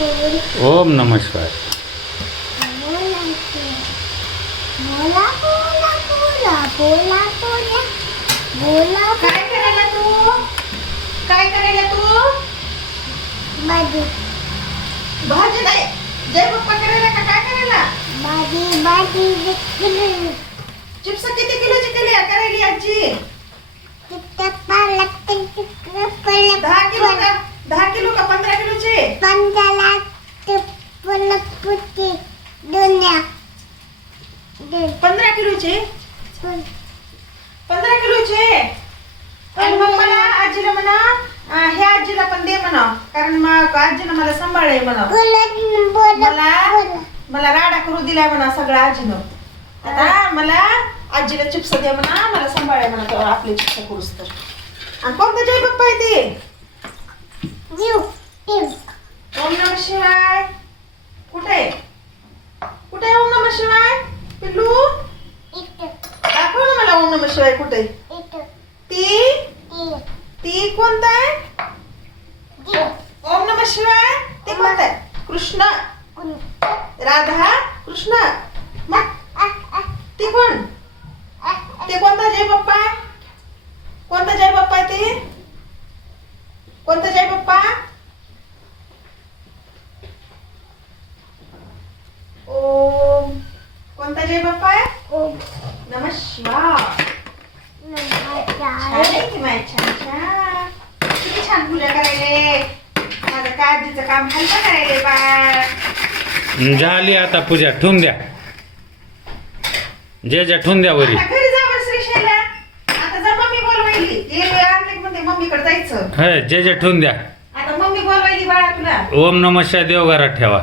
ओम नमः शिवाय. काय करायला तू? काय करायला तू? भाजी नाही. जय बाप्पा करायला का काय करायला? चिप्स किती किलोची केली करायली आजी? 10 किलो का 15 किलोची? 15 किलोची? 15 किलोची. आणि मग मला आजीला म्हणा ह्या आजीला पण दे म्हणा, कारण मग आजीनं मला सांभाळलंय म्हणा. मला राडा करू दिलाय म्हणा सगळ्या आजीनं. आता मला आजीला चिप्स द्या म्हणा, मला सांभाळाय म्हणा तेव्हा आपले चिप्स करूच तर. आणि कोणतं जय बाप्पा आहे ते? ओम नमः शिवाय. कुठे कुठे ओम नमः शिवाय? पिल्लू दाखव ना मला ओम नमः शिवाय कुठे? ती कोणता आहे? ओम नमः शिवाय ते कोणता आहे? कृष्ण, राधा, कृष्ण. मग ती कोण? ते कोणता जय बाप्पा? कोणता जय बाप्पा आहे ते? कोणता जय बाप्पा? ओम कोणता जय बाप्पा आहे? ओम नमः शिवाय. छान आहे की माय, छान छान. किती छान पूजा करायले. माझं काळजीचं काम हलकं करायले बाळ. झाली आता पूजा. ठेवून द्या. जे ठेवून द्या वरी. आता घरी जा बरं श्रीशैलला. आता जा मम्मी बोलवायली. ये आणले म्हणते मम्मीकडे जायचं. हे जे ठेवून द्या. आता मम्मी बोलवायली बाळा तुला. ओम नमः शिवाय देवघरात ठेवा.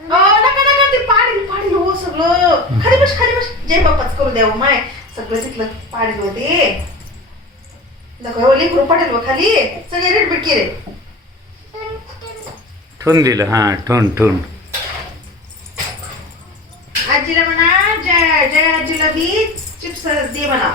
नका नका ते पाडील हो सगळं. खाली बस खाली बस. जय बाप्पाच करू द्या माय. सगळं तिथलं पाडील होते. नको लेकरू पडेल व खाली. सगळे रेडबीट केले. ठेवून दिलं. हा ठेवून. आजीला म्हणा जय जय आजीला बी चिप्स दे म्हणा.